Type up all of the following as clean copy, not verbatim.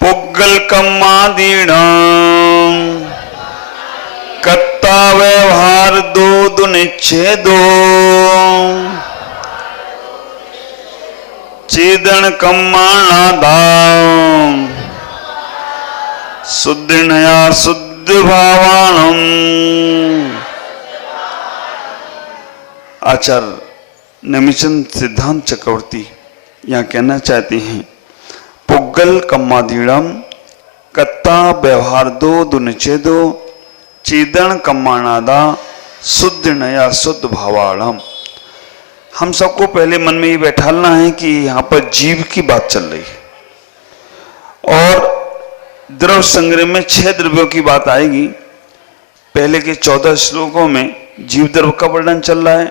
पुग्गल कम्मादीणां कत्ता व्यवहार दो दुनिच्छेदो चेदन कम्मानादां शुद्धिनया शुद्ध भावाणम। आचार्य नमिचंद सिद्धांत चक्रवर्ती यहाँ कहना चाहते हैं, पुग्गल कम्मादीणम कत्ता व्यवहार दो दुनिच्छेदो चेदन कम्मानादा शुद्ध नया शुद्ध भावाणम। हम सबको पहले मन में ये बैठालना है कि यहाँ पर जीव की बात चल रही है और द्रव्य संग्रह में 6 द्रव्यों की बात आएगी। पहले के 14 श्लोकों में जीव द्रव्य का वर्णन चल रहा है,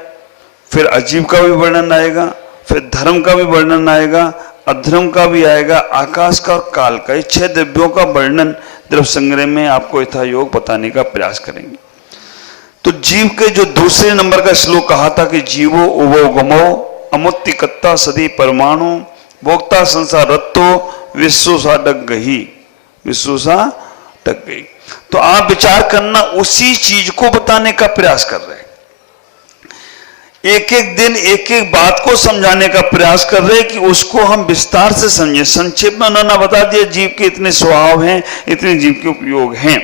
फिर अजीव का भी वर्णन आएगा, फिर धर्म का भी वर्णन आएगा, अधर्म का भी आएगा, आकाश का और काल का। ये 6 द्रव्यों का वर्णन द्रव्य संग्रह में आपको यथायोग बताने का प्रयास करेंगे। तो जीव के जो दूसरे नंबर का श्लोक कहा था कि जीवो उवो गमो अमुत्तिकत्ता सदी परमाणु भोक्ता संसार रत्तो विश्वसा डग गई, विश्वसा डग गई। तो आप विचार करना, उसी चीज को बताने का प्रयास कर रहे हैं, एक एक दिन एक एक बात को समझाने का प्रयास कर रहे हैं कि उसको हम विस्तार से समझे। संक्षेप में उन्होंने बता दिया जीव के इतने स्वभाव हैं, इतने जीव के उपयोग हैं।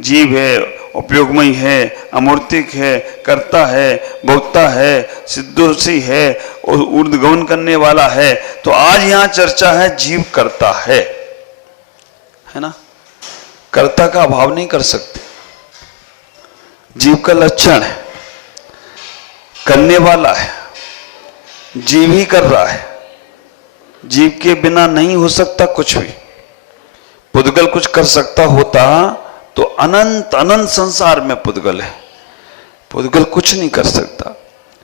जीव है, उपयोगमय है, अमूर्तिक है, कर्ता है, भोक्ता है, सिद्धोषी है और ऊर्ध्वगमन करने वाला है। तो आज यहां चर्चा है जीव कर्ता है ना। कर्ता का अभाव नहीं कर सकते, जीव का लक्षण है, करने वाला है, जीव ही कर रहा है। जीव के बिना नहीं हो सकता कुछ भी। पुद्गल कुछ कर सकता होता तो अनंत अनंत संसार में पुद्गल है, पुद्गल कुछ नहीं कर सकता।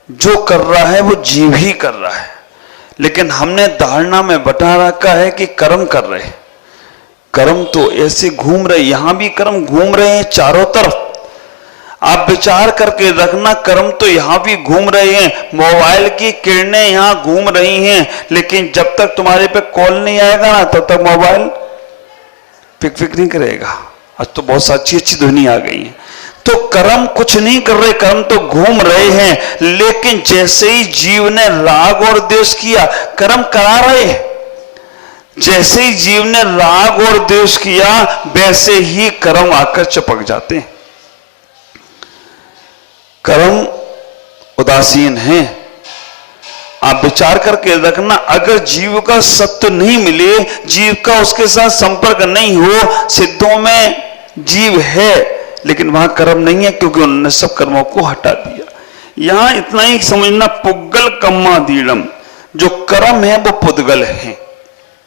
जो कर रहा है वो जीव ही कर रहा है। लेकिन हमने धारणा में बटा रखा है कि कर्म कर रहे हैं, कर्म तो ऐसे घूम रहे, यहां भी कर्म घूम रहे हैं चारों तरफ। आप विचार करके रखना, कर्म तो यहां भी घूम रहे हैं, मोबाइल की किरणें यहां घूम रही हैं, लेकिन जब तक तुम्हारे पे कॉल नहीं आएगा ना तब तक मोबाइल पिक पिक नहीं करेगा। आज तो बहुत अच्छी अच्छी ध्वनि आ गई है। तो कर्म कुछ नहीं कर रहे, कर्म तो घूम रहे हैं। लेकिन जैसे ही जीव ने राग और द्वेष किया, कर्म करा रहे हैं। जैसे ही जीव ने राग और द्वेष किया, वैसे ही कर्म आकर चिपक जाते हैं। कर्म उदासीन है। आप विचार करके रखना, अगर जीव का सत्व नहीं मिले, जीव का उसके साथ संपर्क नहीं हो, सिद्धों में जीव है लेकिन वहां कर्म नहीं है, क्योंकि उन्होंने सब कर्मों को हटा दिया। यहां इतना ही समझना, पुग्गल कम्मादीणम, जो कर्म है वो पुद्गल है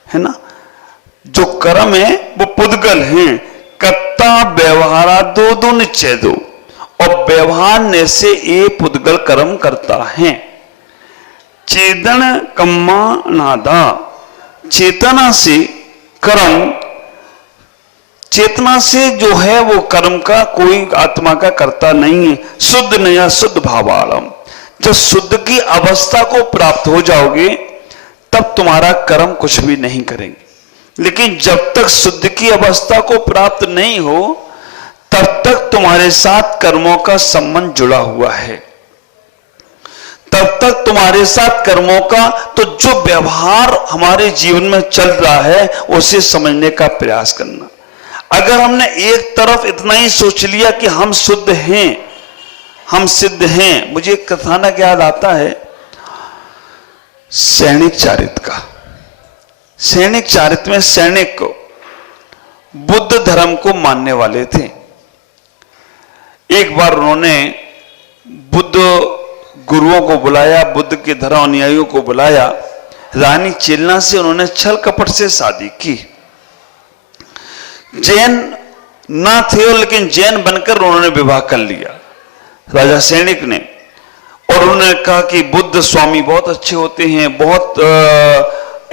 ना। जो कर्म है वो पुद्गल है। कत्ता व्यवहारादो दो निच्छेदो, और व्यवहार से ए पुद्गल कर्म करता है। चेतन कम्मा नादा, चेतना से कर्म, चेतना से जो है वो कर्म का कोई आत्मा का कर्ता नहीं है। शुद्ध नया शुद्ध भावालम, जब शुद्ध की अवस्था को प्राप्त हो जाओगे तब तुम्हारा कर्म कुछ भी नहीं करेंगे। लेकिन जब तक शुद्ध की अवस्था को प्राप्त नहीं हो तब तक तुम्हारे साथ कर्मों का संबंध जुड़ा हुआ है, तब तक तुम्हारे साथ कर्मों का, तो जो व्यवहार हमारे जीवन में चल रहा है उसे समझने का प्रयास करना। अगर हमने एक तरफ इतना ही सोच लिया कि हम शुद्ध हैं, हम सिद्ध हैं। मुझे एक कथानक याद आता है सैनिक चारित्र का। सैनिक चारित्र में सैनिक को बुद्ध धर्म को मानने वाले थे। एक बार उन्होंने बुद्ध गुरुओं को बुलाया, बुद्ध के धर्म अनुयायियों को बुलाया। रानी चेलना से उन्होंने छल कपट से शादी की। जैन ना थे लेकिन जैन बनकर उन्होंने विवाह कर लिया राजा सैनिक ने। और उन्होंने कहा कि बुद्ध स्वामी बहुत अच्छे होते हैं, बहुत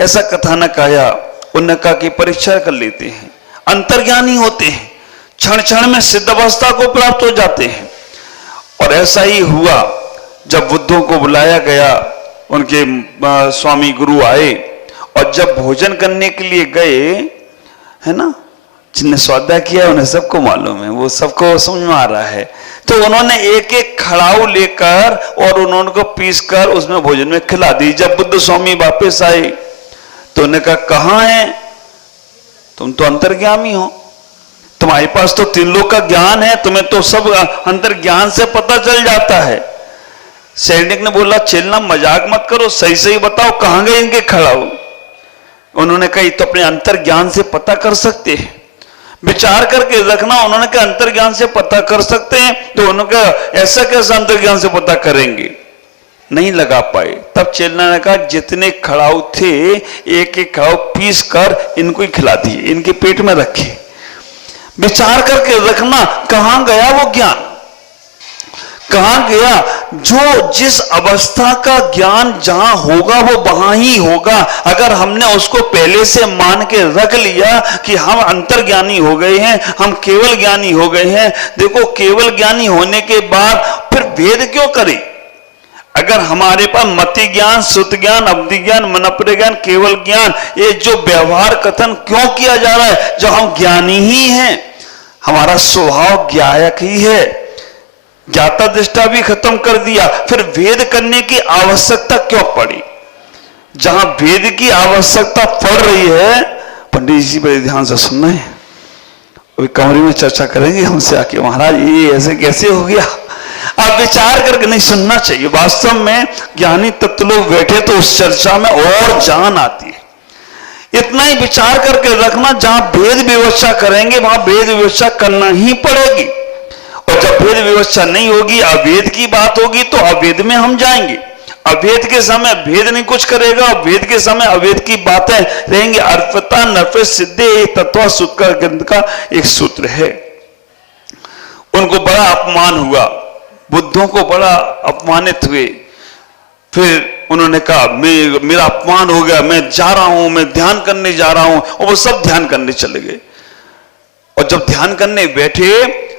ऐसा कथानक आया। उन्होंने कहा कि परीक्षा कर लेते हैं, अंतर्ज्ञानी होते हैं, क्षण क्षण में सिद्ध अवस्था को प्राप्त हो जाते हैं। और ऐसा ही हुआ, जब बुद्धों को बुलाया गया, उनके स्वामी गुरु आए और जब भोजन करने के लिए गए, है ना? जिनने स्वाध्याय किया उन्हें सबको मालूम है, वो सबको समझ में आ रहा है। तो उन्होंने एक एक खड़ाऊ लेकर और उन्होंने को पीस कर उसमें भोजन में खिला दी। जब बुद्ध स्वामी वापस आए तो उन्होंने कहा, कहाँ है तुम? तो अंतर्ज्ञामी हो, तुम्हारे पास तो तीन लोक का ज्ञान है, तुम्हें तो सब अंतर्ज्ञान से पता चल जाता है। सैनिक ने बोला, चलना मजाक मत करो, सही सही बताओ कहां गए इनके खड़ाऊ? उन्होंने कहा, तो अपने अंतर्ज्ञान से पता कर सकते हैं, विचार करके रखना। उन्होंने कहा अंतर्ज्ञान से पता कर सकते हैं, तो उन्होंने कहा ऐसा कैसा अंतर्ज्ञान से पता करेंगे? नहीं लगा पाए। तब चेलना ने कहा, जितने खड़ाऊ थे एक एक खड़ाऊ पीस कर इनको ही खिला दिए, इनके पेट में रखे। विचार करके रखना, कहां गया वो ज्ञान? कहां गया? जो जिस अवस्था का ज्ञान जहां होगा वो वहां ही होगा। अगर हमने उसको पहले से मान के रख लिया कि हम अंतर्ज्ञानी हो गए हैं, हम केवल ज्ञानी हो गए हैं, देखो केवल ज्ञानी होने के बाद फिर भेद क्यों करें? अगर हमारे पास मति ज्ञान, श्रुत ज्ञान, अवधि ज्ञान, मनपरे ज्ञान, केवल ज्ञान, ये जो व्यवहार कथन क्यों किया जा रहा है? जो हम ज्ञानी ही हैं, हमारा स्वभाव ज्ञायक ही है, ज्ञाता दृष्टा भी खत्म कर दिया, फिर भेद करने की आवश्यकता क्यों पड़ी? जहां भेद की आवश्यकता पड़ रही है, पंडित जी बड़े ध्यान से सुनना है, अभी कमरे में चर्चा करेंगे हमसे आके, महाराज ये ऐसे कैसे हो गया? आप विचार करके नहीं सुनना चाहिए। वास्तव में ज्ञानी तत्व लोग बैठे तो उस चर्चा में और जान आती है। इतना ही विचार करके रखना, जहां भेद विवक्षा करेंगे वहां भेद विवक्षा करना ही पड़ेगी, और जब भेद विवक्षा नहीं होगी, अभेद की बात होगी, तो अभेद में हम जाएंगे। अभेद के समय भेद नहीं कुछ करेगा, और भेद के समय अभेद की बातें रहेंगी। अर्पता नरपे सिद्धे एक तत्व सूत्र ग्रंथ का एक सूत्र है। उनको बड़ा अपमान हुआ, बुद्धों को बड़ा अपमानित हुए। फिर उन्होंने कहा, मेरा अपमान हो गया, मैं जा रहा हूं, मैं ध्यान करने जा रहा हूं। और वो सब ध्यान करने चले गए। और जब ध्यान करने बैठे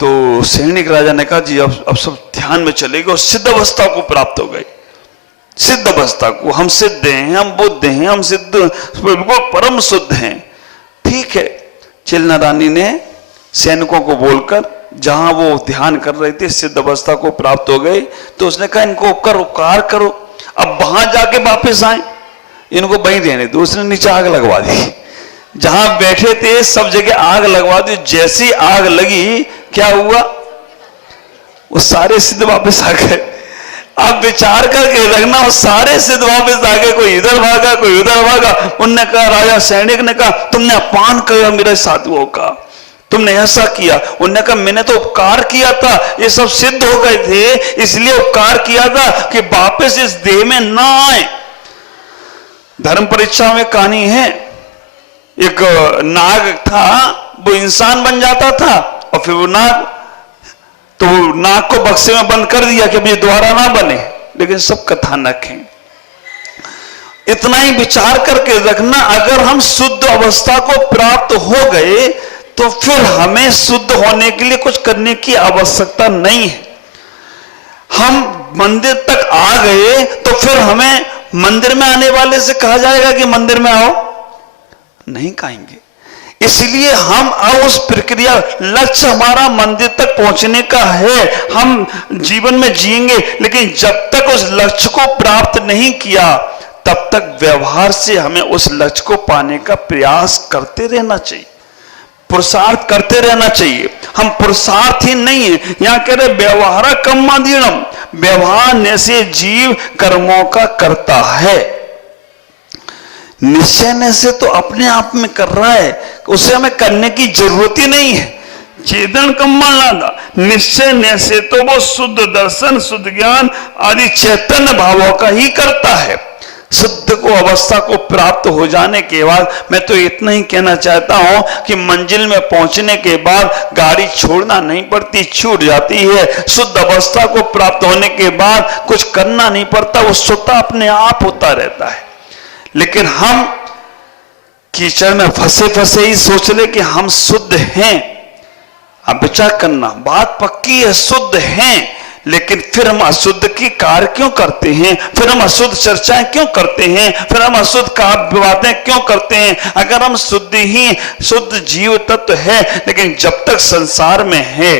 तो सैनिक राजा ने कहा, जी अब सब ध्यान में चले गए और सिद्ध अवस्था को प्राप्त हो गए। सिद्ध अवस्था को, हम सिद्ध हैं, हम बुद्ध हैं, हम सिद्ध, बिल्कुल परम शुद्ध हैं। ठीक है। चिलना रानी ने सैनिकों को बोलकर, जहां वो ध्यान कर रहे थे सिद्ध अवस्था को प्राप्त हो गए, तो उसने कहा इनको उपकार करो, अब वहां जाके वापस आए, इनको वहीं रहने दो। उसने नीचे आग लगवा दी, जहां बैठे थे सब जगह आग लगवा दी। जैसी आग लगी, क्या हुआ? वो सारे सिद्ध वापस आ गए। आप विचार करके रखना, वो सारे सिद्ध वापस आ गए, कोई इधर भागा, कोई उधर भागा। उनने कहा, राजा सैनिक ने कहा, तुमने अपमान किया मेरे साधुओं का, तुमने ऐसा किया। उन्होंने कहा, मैंने तो उपकार किया था, ये सब सिद्ध हो गए थे, इसलिए उपकार किया था कि वापस इस देह में ना आए। धर्म परीक्षा में कहानी है, एक नाग था, वो इंसान बन जाता था, और फिर वो नाग को बक्से में बंद कर दिया कि अब ये दोबारा ना बने। लेकिन सब कथानक है। इतना ही विचार करके रखना, अगर हम शुद्ध अवस्था को प्राप्त हो गए तो फिर हमें शुद्ध होने के लिए कुछ करने की आवश्यकता नहीं है। हम मंदिर तक आ गए तो फिर हमें मंदिर में आने वाले से कहा जाएगा कि मंदिर में आओ? नहीं कहेंगे। इसलिए हम अब उस प्रक्रिया, लक्ष्य हमारा मंदिर तक पहुंचने का है, हम जीवन में जिएंगे, लेकिन जब तक उस लक्ष्य को प्राप्त नहीं किया तब तक व्यवहार से हमें उस लक्ष्य को पाने का प्रयास करते रहना चाहिए, पुरुषार्थ करते रहना चाहिए। हम पुरुषार्थ ही नहीं है, यहां कह रहे व्यवहार कर्माधीनम, व्यवहार से जीव कर्मों का करता है। निश्चय से तो अपने आप में कर रहा है, उसे हमें करने की जरूरत ही नहीं है। चेतन कम्मा, निश्चय से तो वो शुद्ध दर्शन, शुद्ध ज्ञान आदि चैतन्य भावों का ही करता है। शुद्ध को अवस्था को प्राप्त हो जाने के बाद मैं तो इतना ही कहना चाहता हूं कि मंजिल में पहुंचने के बाद गाड़ी छोड़ना नहीं पड़ती, छूट जाती है। शुद्ध अवस्था को प्राप्त होने के बाद कुछ करना नहीं पड़ता, वो स्वतः अपने आप होता रहता है। लेकिन हम कीचड़ में फंसे फंसे ही सोच ले कि हम शुद्ध हैं। अब विचार करना, बात पक्की है, शुद्ध हैं, लेकिन फिर हम अशुद्ध की कार्य क्यों करते हैं, फिर हम अशुद्ध चर्चाएं क्यों करते हैं, फिर हम अशुद्ध बातें क्यों करते हैं? अगर हम शुद्ध जीव तत्व है, लेकिन जब तक संसार में है,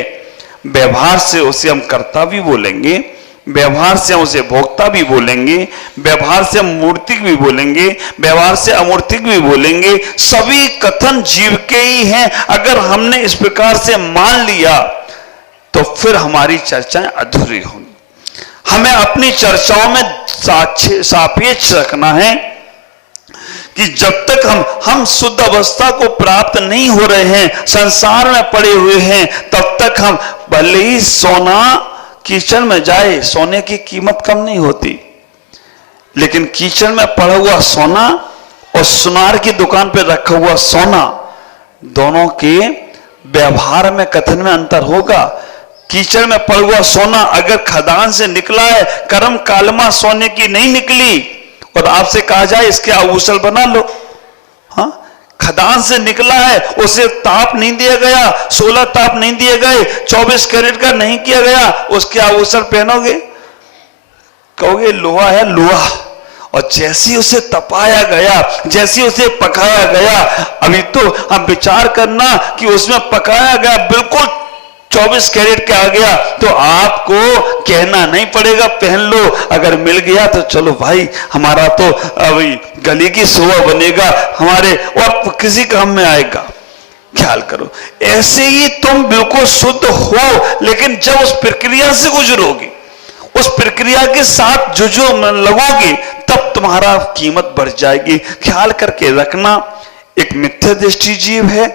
व्यवहार से उसे हम कर्ता भी बोलेंगे, व्यवहार से हम उसे भोक्ता भी बोलेंगे, व्यवहार से हम मूर्तिक भी बोलेंगे, व्यवहार से अमूर्तिक भी बोलेंगे, सभी कथन जीव के ही हैं। अगर हमने इस प्रकार से मान लिया तो फिर हमारी चर्चाएं अधूरी होंगी। हमें अपनी चर्चाओं में सापेक्ष रखना है कि जब तक हम शुद्ध अवस्था को प्राप्त नहीं हो रहे हैं, संसार में पड़े हुए हैं, तब तक हम भले ही सोना कीचड़ में जाए, सोने की कीमत कम नहीं होती, लेकिन कीचड़ में पड़ा हुआ सोना और सुनार की दुकान पर रखा हुआ सोना, दोनों के व्यवहार में, कथन में अंतर होगा। कीचड़ में पड़ा हुआ सोना अगर खदान से निकला है, कर्म कालमा सोने की नहीं निकली, और आपसे कहा जाए इसके आभूषण बना लो, हाँ, खदान से निकला है, उसे ताप नहीं दिया गया, 16 ताप नहीं दिए गए, 24 कैरेट का नहीं किया गया, उसके आभूषण पहनोगे? कहोगे लोहा है लोहा। और जैसे उसे तपाया गया, जैसे उसे पकाया गया, अभी तो हम विचार करना कि उसमें पकाया गया बिल्कुल 24 कैरेट का आ गया, तो आपको कहना नहीं पड़ेगा पहन लो, अगर मिल गया तो चलो भाई, हमारा तो अभी गली की शोभा बनेगा, हमारे और किसी काम में आएगा। ख्याल करो, ऐसे ही तुम बिल्कुल शुद्ध हो, लेकिन जब उस प्रक्रिया से गुजरोगे, उस प्रक्रिया के साथ जो लगोगे, तब तुम्हारा कीमत बढ़ जाएगी। ख्याल करके रखना, एक मिथ्या दृष्टि जीव है,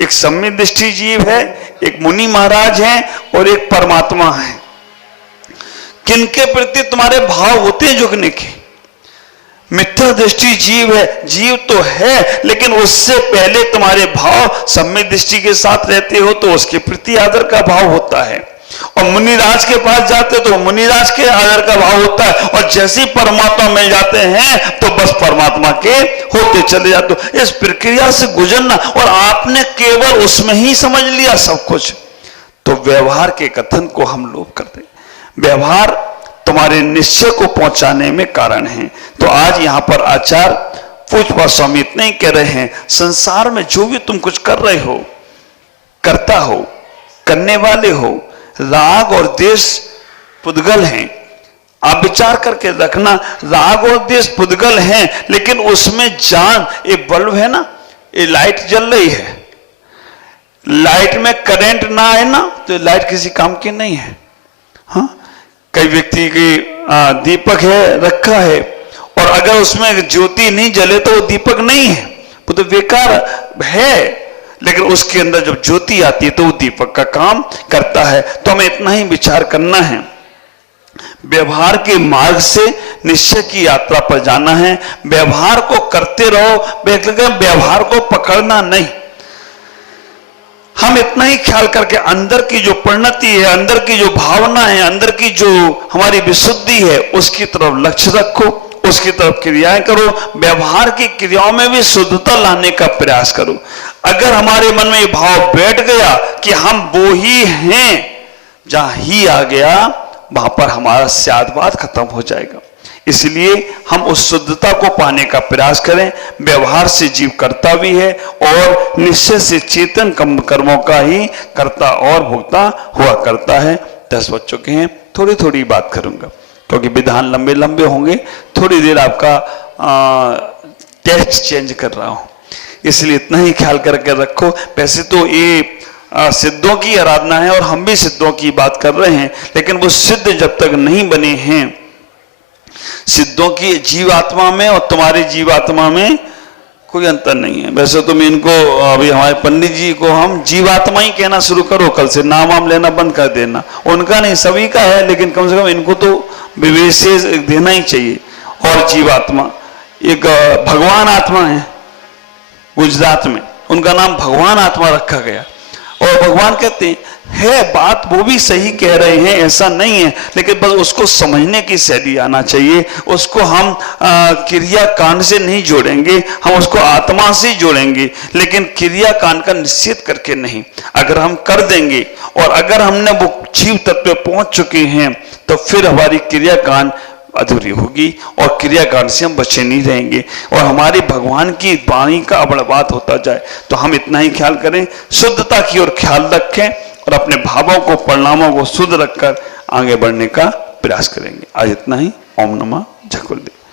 एक सम्यक दृष्टि जीव है, एक मुनि महाराज हैं और एक परमात्मा है। किनके प्रति तुम्हारे भाव होते हैं झुकने के? मिथ्या दृष्टि जीव है, जीव तो है, लेकिन उससे पहले तुम्हारे भाव सम्यक दृष्टि के साथ रहते हो तो उसके प्रति आदर का भाव होता है, और मुनिराज के पास जाते तो मुनिराज के आदर का भाव होता है, और जैसे ही परमात्मा मिल जाते हैं तो बस परमात्मा के होते चले जाते हो। इस प्रक्रिया से गुजरना, और आपने केवल उसमें ही समझ लिया सब कुछ, तो व्यवहार के कथन को हम लोप करते। व्यवहार तुम्हारे निश्चय को पहुंचाने में कारण है। तो आज यहां पर आचार्य पूज्य स्वामी इतना ही कह रहे हैं, संसार में जो भी तुम कुछ कर रहे हो, करता हो, करने वाले हो, राग और द्वेष पुद्गल हैं। आप विचार करके रखना, राग और द्वेष पुद्गल हैं, लेकिन उसमें जान, ये बल्ब है ना, ये लाइट जल रही है, लाइट में करंट ना आए ना तो लाइट किसी काम की नहीं है। हाँ, कई व्यक्ति की दीपक है रखा है, और अगर उसमें ज्योति नहीं जले तो वो दीपक नहीं है, वो तो बेकार है, लेकिन उसके अंदर जब ज्योति आती है तो वो दीपक का काम करता है। तो हमें इतना ही विचार करना है, व्यवहार के मार्ग से निश्चय की यात्रा पर जाना है। व्यवहार को करते रहो, व्यवहार को पकड़ना नहीं। हम इतना ही ख्याल करके अंदर की जो परिणति है, अंदर की जो भावना है, अंदर की जो हमारी विशुद्धि है, उसकी तरफ लक्ष्य रखो, उसकी तरफ क्रियाएं करो, व्यवहार की क्रियाओं में भी शुद्धता लाने का प्रयास करो। अगर हमारे मन में ये भाव बैठ गया कि हम वो ही हैं, जहां ही आ गया वहां पर हमारा स्यादवाद खत्म हो जाएगा। इसलिए हम उस शुद्धता को पाने का प्रयास करें। व्यवहार से जीव करता भी है, और निश्चय से चेतन कर्मों का ही करता और भोक्ता हुआ करता है। 10 बज चुके हैं, थोड़ी थोड़ी बात करूंगा क्योंकि विधान लंबे लंबे होंगे। थोड़ी देर आपका टेस्ट चेंज कर रहा हूं, इसलिए इतना ही ख्याल करके रखो। वैसे तो ये सिद्धों की आराधना है और हम भी सिद्धों की बात कर रहे हैं, लेकिन वो सिद्ध जब तक नहीं बने हैं, सिद्धों की जीवात्मा में और तुम्हारी जीवात्मा में कोई अंतर नहीं है। वैसे तुम इनको, अभी हमारे पंडित जी को हम जीवात्मा ही कहना शुरू करो, कल से नाम वाम लेना बंद कर देना। उनका नहीं, सभी का है, लेकिन कम से कम इनको तो विशेष देना ही चाहिए। और जीवात्मा एक भगवान आत्मा है, गुजरात में उनका नाम भगवान आत्मा रखा गया, और भगवान कहते हैं है बात वो भी सही कह रहे हैं, ऐसा नहीं है, लेकिन बस उसको समझने की शैली आना चाहिए। उसको हम क्रिया कांड से नहीं जोड़ेंगे, हम उसको आत्मा से जोड़ेंगे, लेकिन क्रिया कांड का निश्चित करके नहीं। अगर हम कर देंगे और अगर हमने वो जीव तत्व पे पहुंच चुके हैं तो फिर हमारी क्रिया कांड अधूरी होगी और क्रियाकांड से हम बचे नहीं रहेंगे और हमारी भगवान की वाणी का अबड़बात होता जाए। तो हम इतना ही ख्याल करें, शुद्धता की ओर ख्याल रखें और अपने भावों को, परिणामों को शुद्ध रखकर आगे बढ़ने का प्रयास करेंगे। आज इतना ही। ओम नमः जय गुरुदेव।